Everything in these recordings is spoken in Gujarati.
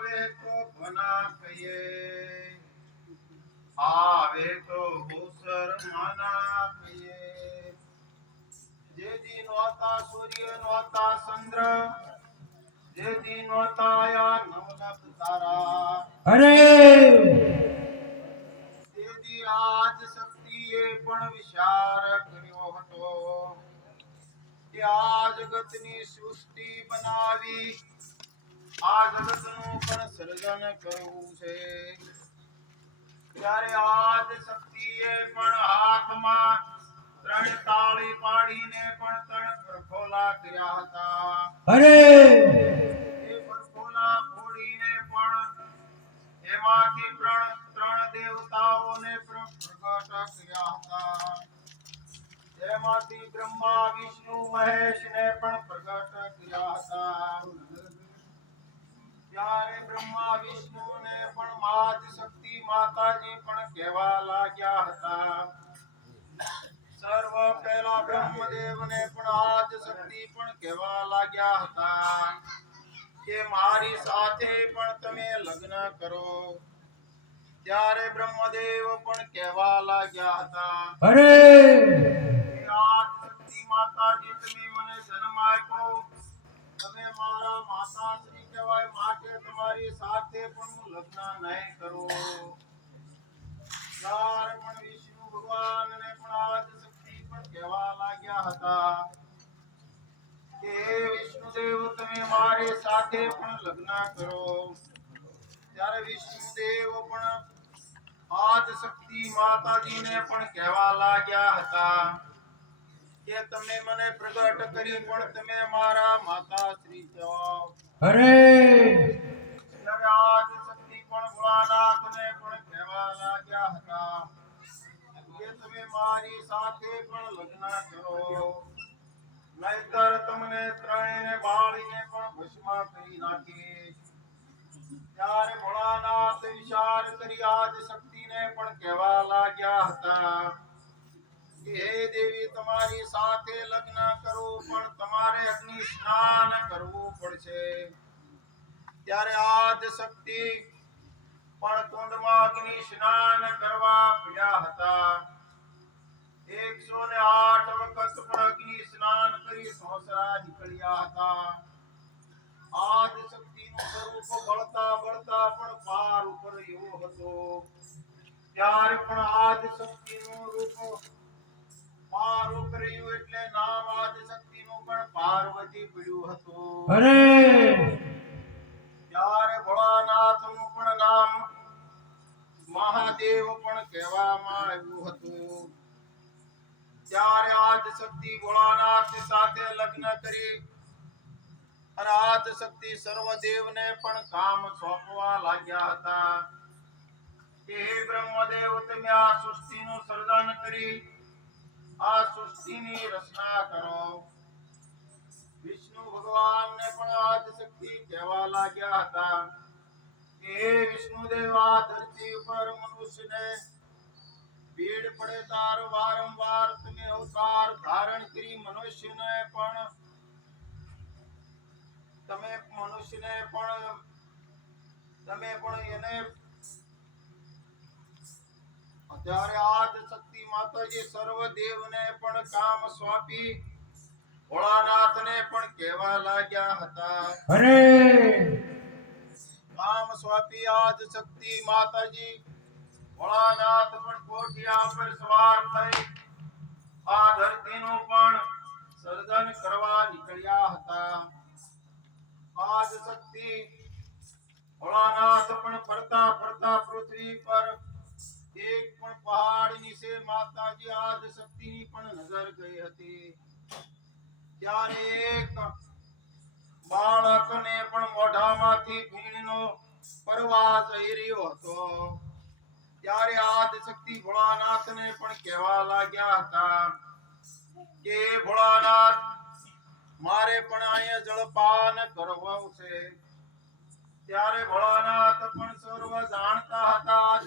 આવે તો ભના કહીએ આવે તો ભૂસર માના કહીએ જે દી નોતા સૂર્ય નોતા ચંદ્ર. જે દી નોતા આયા નવલખ તારા. અરે! તેથી આજ શક્તિએ પણ વિચાર કર્યો હતો. કે આ જગતની સૃષ્ટિ બનાવી આ જગતનું પણ સર્જન કરવું છે. ત્યારે આજ શક્તિએ પણ હાથમાં ત્રણ તાળી પાડીને પણ ત્રણ પ્રખોલા કર્યા હતા. અરે! એ પરખોલા ફોડીને પણ એમાંથી ત્રણ ત્રણ દેવતાઓને પ્રગટ કર્યા હતા. તેમાંથી બ્રહ્મા વિષ્ણુ મહેશને પણ પ્રગટ કર્યા હતા. બ્રહ્મા વિષ્ણુને પણ માત શક્તિ માતાજી પણ કહેવા લાગ્યા હતા. સર્વ પહેલા બ્રહ્મદેવને પણ આજ શક્તિ પણ કહેવા લાગ્યા હતા કે મારી સાથે પણ તમે લગ્ન કરો. ત્યારે બ્રહ્મદેવ પણ કહેવા લાગ્યા હતા અરે! આજ શક્તિ માતાજી તમે મને જન્મ માતાશ્રી કહેવાય, માટે તમારી સાથે પણ હું લગ્ન નહીં કરું. કારણ વિષ્ણુ ભગવાનને પણ આજ શક્તિ પણ કહેવા લાગ્યા હતા કે વિષ્ણુદેવ, તમે મારી સાથે પણ લગ્ન કરો. ત્યારે વિષ્ણુદેવ પણ આજ શક્તિ માતાજીને પણ કહેવા લાગ્યા હતા. કે તમે મને પ્રગટ કરી પણ તમે મારા માતા શ્રી છો. અરે! ત્યારે શક્તિ પણ ભોળાનાથને પણ કહેવા લાગ્યા હતા. કે તમે મારી સાથે પણ લગ્ન કરો. નહીતર તમને ત્રણેયને બાળીને પણ ભસ્મ કરી નાખીશ ત્યારે ભોળાનાથ વિચાર કરી આજ શક્તિને પણ કહેવા લાગ્યા હતા. કે હે દેવી, તમારી સાથે લગ્ન કરવું પણ તમારે અગ્નિ સ્નાન કરવું પડશે. ત્યારે આદ શક્તિ પણ કુંડમાં અગ્નિ સ્નાન કરવા પડ્યા હતા. એકસો ને આઠ વખત પણ અગ્નિ સ્નાન કરી સોસરા નીકળ્યા હતા. આજ શક્તિનું સ્વરૂપ બળતા બળતા પણ પાર ઉપર એવો હતો. ત્યારે પણ આજ શક્તિનું રૂપ પાર કર્યું એટલે નામ આદ શક્તિનું પણ પાર્વતી પડ્યું હતું. અરે! ત્યારે ભોળાનાથનું પણ નામ મહાદેવ પણ કહેવામાં આવ્યું હતું. ત્યારે આદ શક્તિ ભોળાનાથ સાથે લગ્ન કરી અને આદ શક્તિ સર્વદેવને પણ કામ સોંપવા લાગ્યા હતા. હે બ્રહ્મદેવ તમે આ સૃષ્ટિનું સર્જન કરી આ સૃષ્ટિની રચના કરો વિષ્ણુ ભગવાનને પણ આદ શક્તિ કહેવા લાગ્યા હતા એ હે વિષ્ણુદેવ આ ધરતી ઉપર મનુષ્યને ભીડ પડે તાર વારંવાર તમે અવતાર ધારણ કરી મનુષ્યને પણ તમે મનુષ્યને પણ તમે પણ એને ત્યારે આજ શક્તિ માતાજી સર્વ દેવને પણ કામ સોંપી ભોળાનાથને પણ કહેવા લાગ્યા હતા. અરે કામ સોંપી આજ શક્તિ માતાજી ભોળાનાથ પણ કોઠિયા પર સવાર થઈ આ ધરતીનું પણ સર્જન કરવા નીકળ્યા હતા. આજ શક્તિ ભોળાનાથ પણ ફરતા ફરતા પૃથ્વી પર એક પણ પહાડ નીચે માતાજી આદ શક્તિની પણ નજર ગઈ હતી. ત્યારે એક બાળકને પણ મોઢામાંથી ભીણનો પ્રવાહ જઈ હતો. ત્યારે આદ શક્તિ ભોળાનાથને પણ કહેવા લાગ્યા હતા કે, ભોળાનાથ, મારે પણ અહીંયા જળપાન કરવું છે. ત્યારે ભોળાનાથ પણ સર્વ જાણતા હતા આદ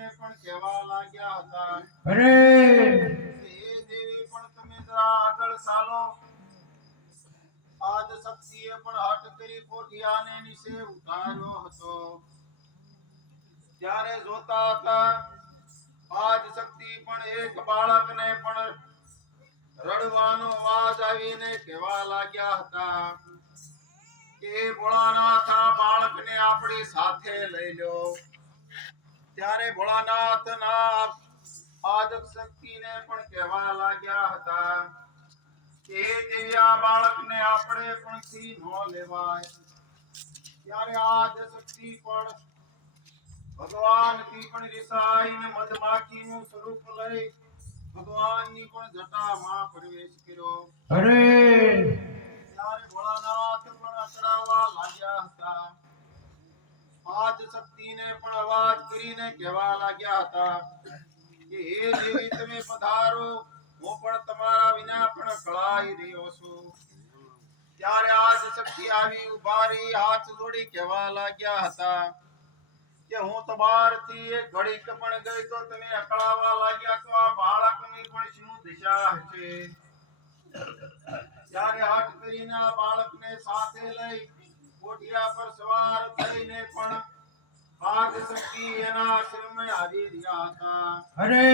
શક્તિને પણ કહેવા લાગ્યા હતા. અરે! હે દેવી પણ તમે જરા આગળ ચાલો. આદ શક્તિએ પણ હઠ કરી પોઠિયાને નીચે ઉતાર્યો હતો. ત્યારે જોતા હતા આજ શક્તિ પણ એક બાળકને પણ રડવાનો અવાજ આવીને કહેવા લાગ્યા હતા કે ભોળાનાથ આ બાળકને આપણી સાથે લઈ લો. ત્યારે ભોળાનાથ ના આદક શક્તિને પણ કહેવા લાગ્યા હતા કે આ બાળકને આપણે પણ થી ન લેવાય. ત્યારે આદ શક્તિ પણ ભગવાનથી પણ રિસાઈને મધમાખીનું સ્વરૂપ લઈ ભગવાનની પણ જટામાં પ્રવેશ કર્યો. અરે! ત્યારે ભોળાનાથ પણ અકળાવા લાગ્યા હતા. આદ શક્તિને પણ અવાજ કરીને કહેવા લાગ્યા હતા કે, હે દેવી, તમે પધારો. હું પણ તમારા વિના પણ કળાઈ રહ્યો છું. ત્યારે આજ શક્તિ આવી ઊભા હાથ જોડી કહેવા લાગ્યા હતા કે, હું તમારથી એક ઘડીક પણ ગઈ તો તમે અકળાવા લાગ્યા તો આ બાળકની પણ શું દિશા હશે? ત્યારે હાથ કરીને આ બાળકને સાથે લઈ કોઠિયા પર સવાર થઈને પણ બાદ શક્તિ એના આશ્રમે આવી રહ્યા હતા. હરે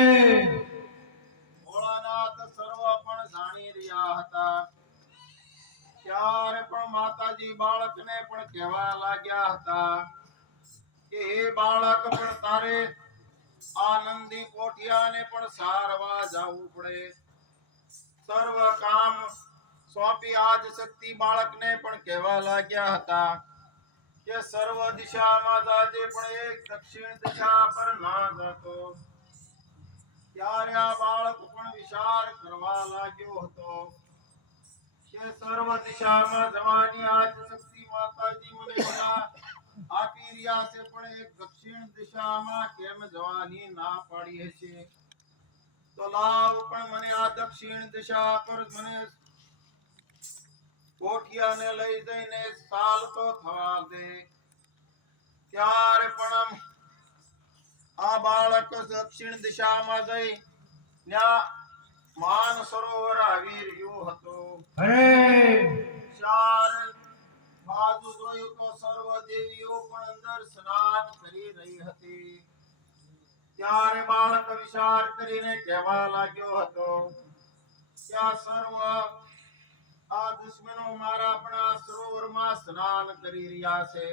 ભોળાનાથ સર્વ પણ જાણી રહ્યા હતા. ત્યારે પણ માતાજી બાળકને પણ કહેવા લાગ્યા હતા કે હે બાળક પણ તારે આનંદી કોઠિયાને પણ સારવા જવું પડે. સર્વ કામ સોંપી આજ શક્તિ બાળકને પણ કહેવા લાગ્યા હતા કે સર્વ દિશામાં જાજે પણ એક દક્ષિણ દિશા પર ના જતો. ત્યારે આ બાળક પણ વિચાર કરવા લાગ્યો હતો કે સર્વ દિશામાં જવાની આજ શક્તિ માતાજી મને બધા આપી રહ્યા છે, પણ એક દક્ષિણ દિશામાં કેમ જવાની ના પાડી હશે? તો લાવ પણ મને આ દક્ષિણ દિશા પર મને કોઠિયાને લઈ જઈને ચાલતો થવા દે. ત્યારે પણ આ બાળક દક્ષિણ દિશામાં જઈ ત્યાં માન સરોવર આવી રહ્યું હતું. હરે ચાર બાજુ જોયું તો સર્વ દેવીઓ પણ અંદર સ્નાન કરી રહી હતી. ત્યારે બાળક વિચાર કરીને કહેવા લાગ્યો હતો ત્યાં સર્વ આ દુશ્મનો મારા આપણા સરોવરમાં સ્નાન કરી રહ્યા છે.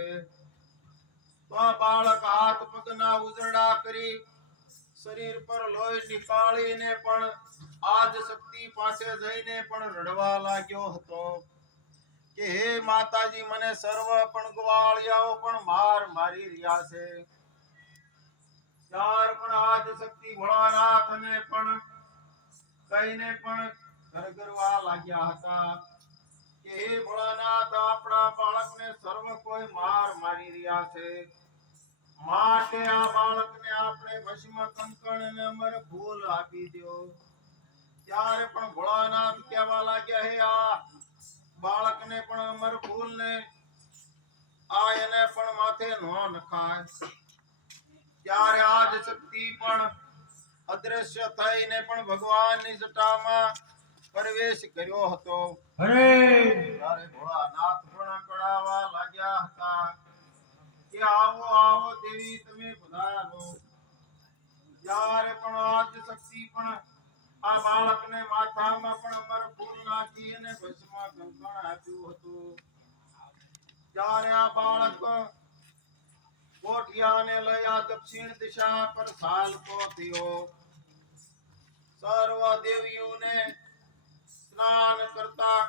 તો બાળક હાથ પગના ઉજરડા કરી શરીર પર લોહી નીકાળીને પણ આજ શક્તિ પાસે જઈને પણ રડવા લાગ્યો હતો કે હે માતાજી, મને સર્વ પણ ગ્વાળિયાઓ પણ માર મારી રહ્યા છે. ચાર પણ આજ શક્તિ ભોળાનાથને પણ કહીને પણ ગરગરવા લાગ્યા હતા કે હે ભોળાનાથ, આપણા બાળકને સર્વ કોઈ માર મારી રહ્યા છે. માટે આ બાળકને આપણે ભસ્મ કંકણ અને અમર ભૂલ આપી દો ત્યારે પણ ભોળાનાથ કહેવા લાગ્યા, હે આ બાળકને પણ અમર ભૂલ ને આ એને પણ માથે નો નખાય. ત્યારે આજ શક્તિ પણ અદ્રશ્ય થઈને પણ ભગવાનની જટામાં પ્રવેશ કર્યો હતો. હરે ત્યારે ભોળાનાથ પણ કળાવા લાગ્યા હતા. કે આવો આવો દેવી તમે પધારો ત્યારે પણ આજ શક્તિ પણ આ બાળકને માથામાં પણ અમર ફૂલ નાખી અને ભસ્મા કંકણ આપ્યું હતું. ત્યારે આ બાળક કોઠિયાને લઈ આ દક્ષિણ દિશા પર ચાલતો થયો. સર્વ દેવીઓને સ્નાન કરતા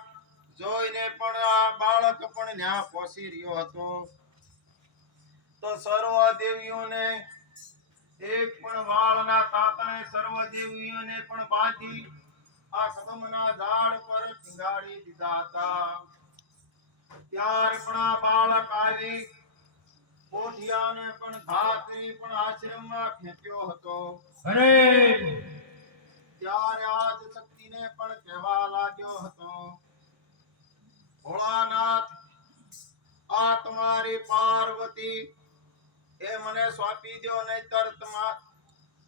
જોઈને પણ આ બાળક પણ ન્યા પહોંચી રહ્યો હતો. તો સર્વ દેવીઓને એક પણ વાળના તાતણે સર્વ દેવીઓને પણ બાંધી આ કદમના ઝાડ પર ટીંગાડી દીધા હતા. ત્યાર પણ આ બાળક આવી કોઠિયાને પણ ઘા કરી પણ આશ્રમમાં ખેંચ્યો હતો. અરે ત્યારે આજ શક્તિને પણ કહેવા લાગ્યો હતો, ભોળાનાથ, આ તમારી પાર્વતી, એ મને સોંપી દો નહીતર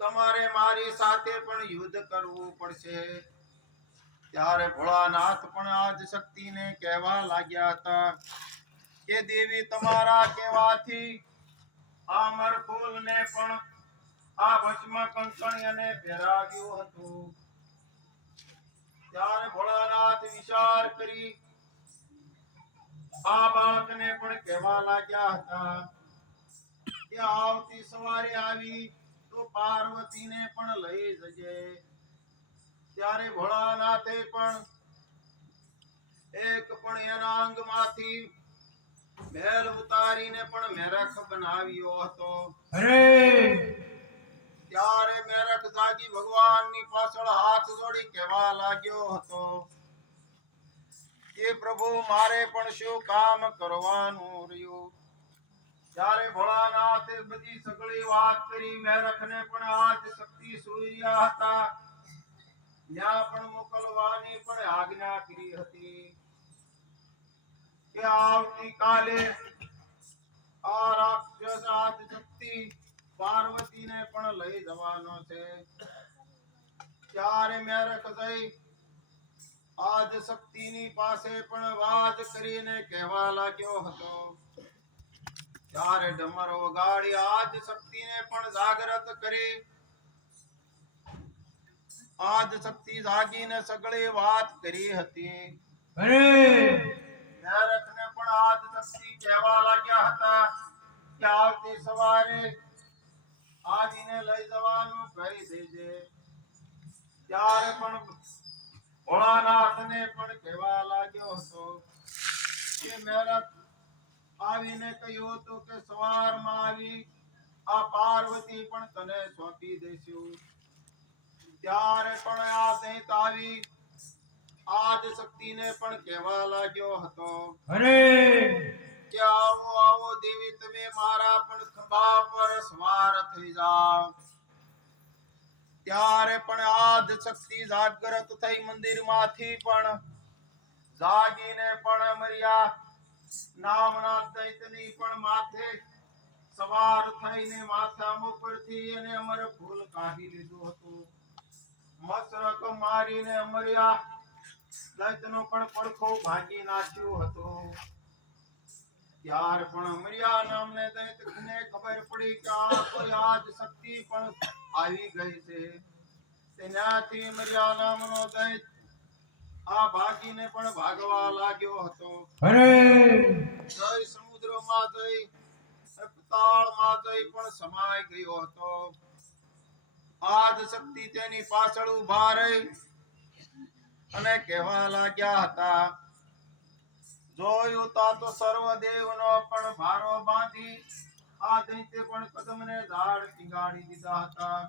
તમારે મારી સાથે પણ યુદ્ધ કરવું પડશે. ત્યારે ભોળાનાથ પણ આજ શક્તિને કહેવા લાગ્યા હતા કે, દેવી, તમારા કહેવાથી આ મરફૂલને પણ આ ભસ્મ કંકણીયને પહેરાવ્યું હતું. ત્યારે ભોળાનાથ વિચાર કરી આ બાળકને પણ કહેવા લાગ્યા હતા કે આવતી સવારે આવી તો પાર્વતીને પણ લઈ જજે. ત્યારે ભોળાનાથે પણ એક પણ એના અંગમાંથી મેલ ઉતારીને પણ મેરખ બનાવ્યો હતો. અરે! ત્યારે મેરખ જાગી ભગવાનની પાછળ હાથ જોડી કહેવા લાગ્યો હતો કે પ્રભુ, મારે પણ શું કામ કરવાનું રહ્યું? ત્યારે ભોળાનાથે બધી સગળી વાત કરી મેરખને પણ આજ શક્તિ સૂર્યા હતા. ત્યાં પણ મોકલવાની પણ આજ્ઞા કરી હતી કે આવતીકાલે આ રાક્ષસ આજ શક્તિ પાર્વતીને પણ લઈ જવાનો છે. ત્યારે મેરખ જઈ આજ શક્તિની પાસે પણ વાત કરીને કહેવા લાગ્યો હતો. ત્યારે ડમરો વગાડી આજ શક્તિને પણ જાગૃત કરી? આજ શક્તિ જાગીને સગળી વાત કરી હતી. મેરખને પણ આજ શક્તિ કહેવા લાગ્યા હતા કે આવતી સવારે આજીને લઈ જવાનું કહી દેજે ત્યારે પણ ભોળાનાથને પણ કહેવા લાગ્યો હતો કે મેરખ આવીને કહ્યું હતું કે સવારમાં આવી આ પાર્વતી પણ તને સોંપી દેશું ત્યારે પણ આ દૈત આવી આદ શક્તિને પણ કહેવા લાગ્યો હતો. અરે કે આવો આવો દેવી, તમે મારા પણ ખભા પર સવાર થઈ જાઓ. ત્યારે પણ આદ શક્તિ જાગૃત થઈ મંદિરમાંથી પણ જાગીને પણ મર્યા નામના દૈતની પણ માથે સવાર થઈને માથા ઉપરથી એને અમર ફૂલ કાઢી લીધું હતું. મસરક મારીને અમર્યા દૈતનો પણ પડખો ભાગી નાખ્યો હતો. ત્યાર પણ અમર્યા નામને દૈતને ખબર પડી કે આ કોઈ આજ શક્તિ પણ આવી ગઈ છે. તેનાથી મર્યા નામનો દૈત આ ભાગીને પણ ભાગવા લાગ્યો હતો. અરે! જય સમુદ્રમાં જઈ તાળમાં જઈ પણ સમાઈ ગયો હતો. આજ શક્તિ તેની પાછળ ઊભા રહી અને કહેવા લાગ્યા હતા જોયું તા તો સર્વ દેવનો પણ ભારો બાંધી, આ દૈત્ય પણ કદમને ધાડ ટીંગાડી દીધા હતા.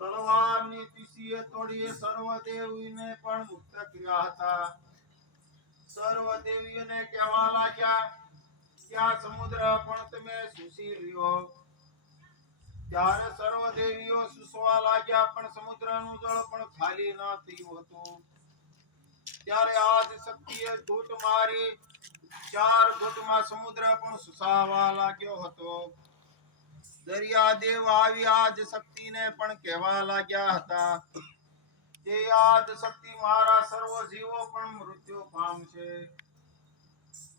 તલવારની તીસીએ તોડીએ સર્વ દેવીને પણ મુક્ત કર્યા હતા. સર્વ દેવીઓને કહેવા લાગ્યા આ સમુદ્ર પણ તમે સુસી લ્યો. ત્યારે સર્વ દેવીઓ સુસવા લાગ્યા, પણ સમુદ્રનું જળ પણ ખાલી ન થયું હતું. ત્યારે આજ શક્તિએ ઘૂંટ મારી, ચાર ઘૂંટમાં સમુદ્ર પણ સુસાવા લાગ્યો હતો. દરિયા આવી આજ શક્તિને પણ કહેવા લાગ્યા હતા. તે આજ શક્તિ મારા સર્વ જીવો પણ મૃત્યુ પામશે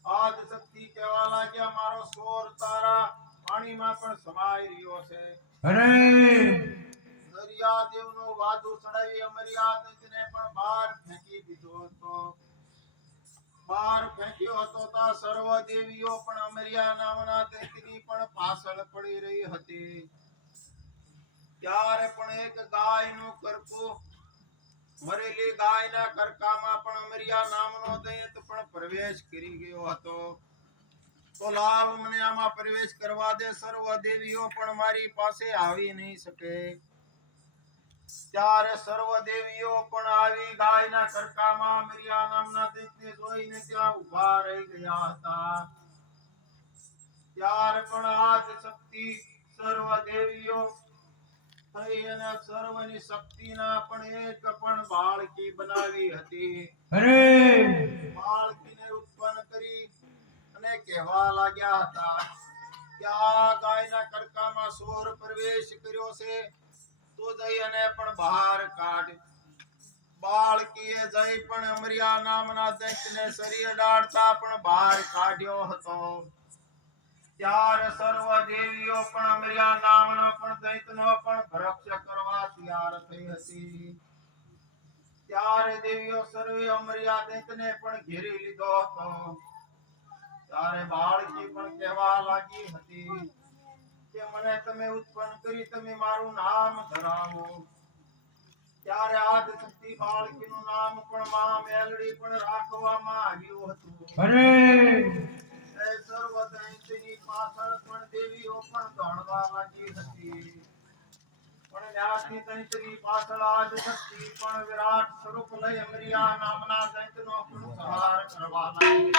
આજ શક્તિ કહેવા લાગ્યા મારો સોર તારા પાણીમાં પણ સમાઈ રહ્યો છે. અરે! દરિયા દેવનો વાદો ચડાવી અમર્યા દૈત્યને પણ બહાર ફેંકી દીધો હતો. બહાર ફેંક્યો હતો તો સર્વ દેવીઓ, પણ અમરિયા નામના દૈત્યની પણ પાછળ પડી રહી હતી. ત્યારે પણ એક ગાયનું કરકું મરેલી ગાયના કરકામાં પણ અમરિયા નામનો દૈત પણ પ્રવેશ કરી ગયો હતો. તો લાવ મને આમાં પ્રવેશ કરવા દે, સર્વ દેવીઓ પણ મારી પાસે આવી નહીં શકે. ત્યારે સર્વ દેવીઓ પણ આવી ગાયના કરકામાં મિરિયા નામના દૈત્યને જોઈને ત્યાં ઊભા રહી ગયા હતા. ત્યાર પણ આજ શક્તિ સર્વ દેવીઓ થઈ અને સર્વની શક્તિના પણ એક પણ બાળકી બનાવી હતી. અરે! બાળકીને ઉત્પન્ન કરી અને કહેવા લાગ્યા હતા કે આ ગાયના કરકામાં સોર પ્રવેશ કર્યો છે. તો જઈ અને પણ બહાર પણ ઘેરી લીધો હતો. ત્યારે બાળકી પણ કહેવા લાગી હતી મને તમે ઉત્પન્ન કરી તમે મારું નામ ધરાવો. ત્યારે આદ શક્તિ બાળકીનું નામ પણ માં મેલડી પણ રાખવામાં આવ્યું હતું. અરે એ સર્વ દૈત્યની પાછળ પણ દેવીઓ પણ દોડવા લાગી હતી. પણ ત્યાંથી દૈત્યની પાછળ આદ શક્તિ પણ વિરાટ સ્વરૂપ લઈ અમરિયા નામના દૈત્યનો પણ સંહાર કરવા લાગી.